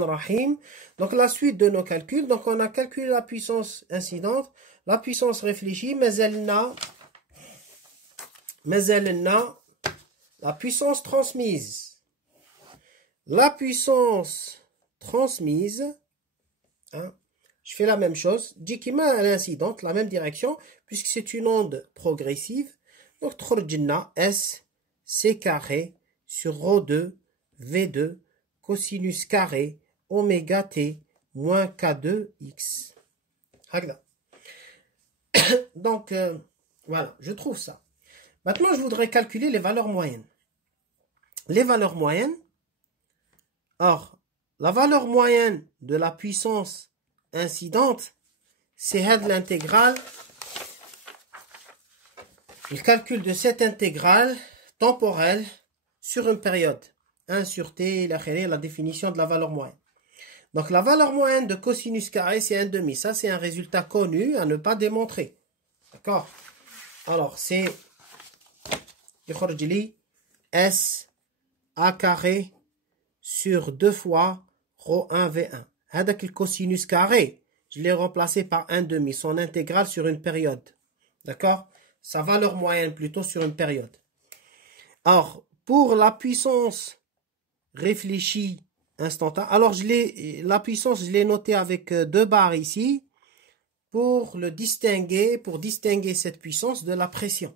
Rahim. Donc la suite de nos calculs. Donc on a calculé la puissance incidente, la puissance réfléchie, mais elle n'a la puissance transmise. La puissance transmise, hein, je fais la même chose, Dikima à l'incidente, la même direction, puisque c'est une onde progressive. Donc S C carré sur ρ2 V2 cosinus carré oméga t moins K2x. Donc voilà, je trouve ça. Maintenant, je voudrais calculer les valeurs moyennes. Les valeurs moyennes. Or, la valeur moyenne de la puissance incidente, c'est l'intégrale. Le calcul de cette intégrale temporelle sur une période. 1 sur t, la définition de la valeur moyenne. Donc, la valeur moyenne de cosinus carré, c'est 1/2. Ça, c'est un résultat connu à ne pas démontrer. D'accord? Alors, c'est S A carré sur 2 fois ρ1 V1. Avec le cosinus carré, je l'ai remplacé par 1/2, son intégrale sur une période. D'accord? Sa valeur moyenne plutôt sur une période. Alors, pour la puissance réfléchie instantanée, alors la puissance, je l'ai notée avec 2 barres ici pour distinguer cette puissance de la pression.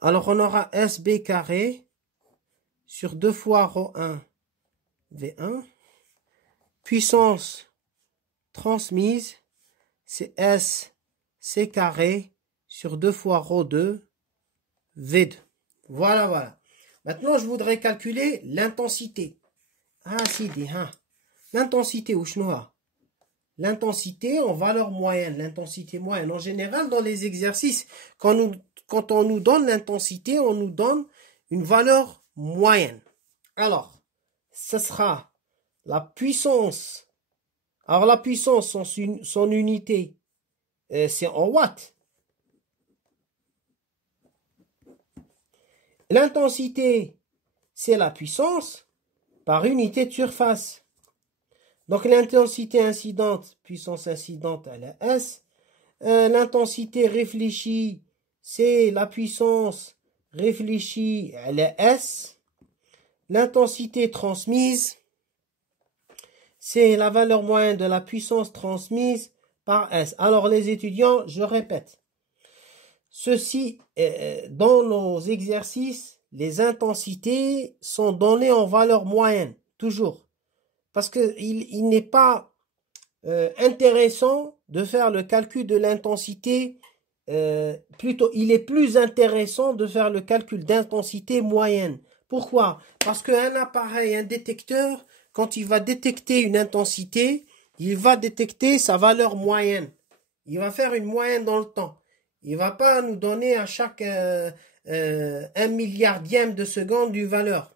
Alors, on aura SB carré sur 2 fois ρ1 V1. Puissance transmise, c'est S C carré sur 2 fois ρ2 V2. Voilà, voilà. Maintenant, je voudrais calculer l'intensité. Ah, si, hein. L'intensité, ou l'intensité en valeur moyenne. L'intensité moyenne. En général, dans les exercices, quand on nous donne l'intensité, on nous donne une valeur moyenne. Alors, ce sera la puissance. Alors, la puissance, son unité, c'est en watts. L'intensité, c'est la puissance par unité de surface. Donc, l'intensité incidente, puissance incidente, elle est S. L'intensité réfléchie, c'est la puissance réfléchie, elle est S. L'intensité transmise, c'est la valeur moyenne de la puissance transmise par S. Alors, les étudiants, je répète. Ceci, dans nos exercices, les intensités sont données en valeur moyenne, toujours. Parce qu'il n'est pas intéressant de faire le calcul de l'intensité, plutôt, il est plus intéressant de faire le calcul d'intensité moyenne. Pourquoi? Parce qu'un appareil, un détecteur, quand il va détecter une intensité, il va détecter sa valeur moyenne. Il va faire une moyenne dans le temps. Il ne va pas nous donner à chaque 1 milliardième de seconde une valeur.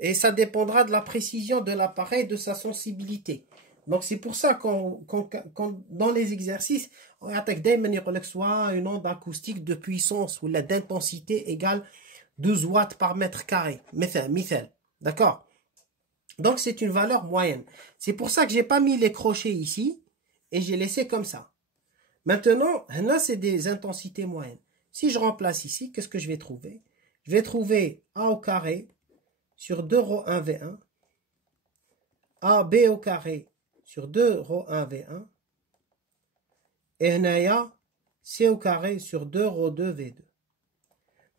Et ça dépendra de la précision de l'appareil, de sa sensibilité. Donc c'est pour ça qu'on dans les exercices, on attaque soit une onde acoustique de puissance ou d'intensité égale 12 watts par mètre carré. Mithal. D'accord? Donc c'est une valeur moyenne. C'est pour ça que j'ai pas mis les crochets ici et j'ai laissé comme ça. Maintenant, là, c'est des intensités moyennes. Si je remplace ici, qu'est-ce que je vais trouver? Je vais trouver A au carré sur 2 ρ1 V1, AB au carré sur 2 ρ1 V1, et هنايا C au carré sur 2 ρ2 V2.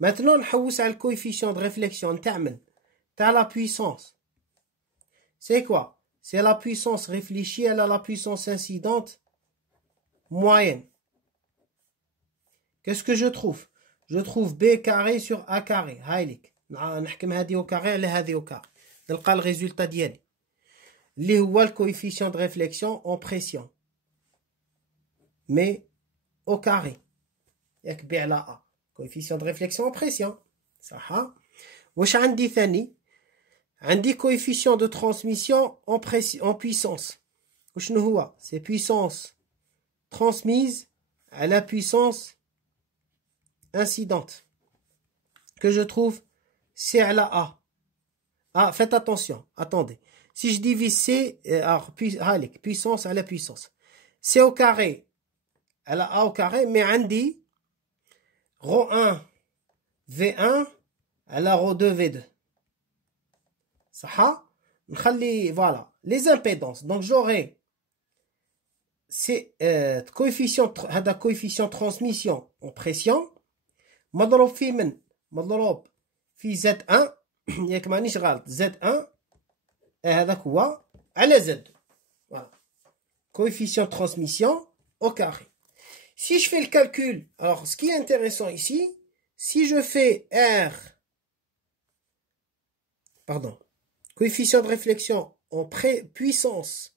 Maintenant, نحوس على le coefficient de réflexion t'as la puissance. C'est quoi? C'est la puissance réfléchie, elle a la puissance incidente moyenne. Qu'est-ce que je trouve? Je trouve B carré sur A carré. هايليك نحكم هذه au carré على هذه au carré. نلقى le résultat ديالي اللي هو le coefficient de réflexion en pression. Mais au carré. ياك B على A. Coefficient de réflexion en pression. صح. واش عندي ثاني؟ عندي coefficient de transmission en puissance. وشنو هو؟ C'est puissance transmise à la puissance incidente que je trouve c'est à la A. Ah, faites attention, attendez. Si je divise C, alors, puissance à la puissance. C au carré, à la A au carré, mais عندي rho 1 V1 à la rho 2 V2. Ça, voilà, les impédances. Donc, j'aurai coefficient transmission en pression. مضروب في من مضروب في Z1 ياك مانيش غلط Z1 هذاك هو على Z. Voilà. Coefficient de transmission au carré. Si je fais le calcul, alors ce qui est intéressant ici, si je fais coefficient de réflexion en puissance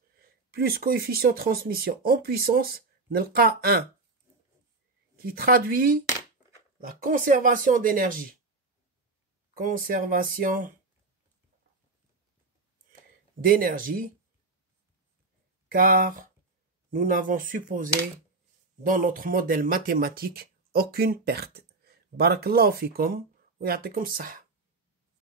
plus coefficient de transmission en puissance, نلقى 1 qui traduit la conservation d'énergie. Conservation d'énergie, car nous n'avons supposé dans notre modèle mathématique aucune perte. Barakallahu fikum wa ya'tikum as-sahha.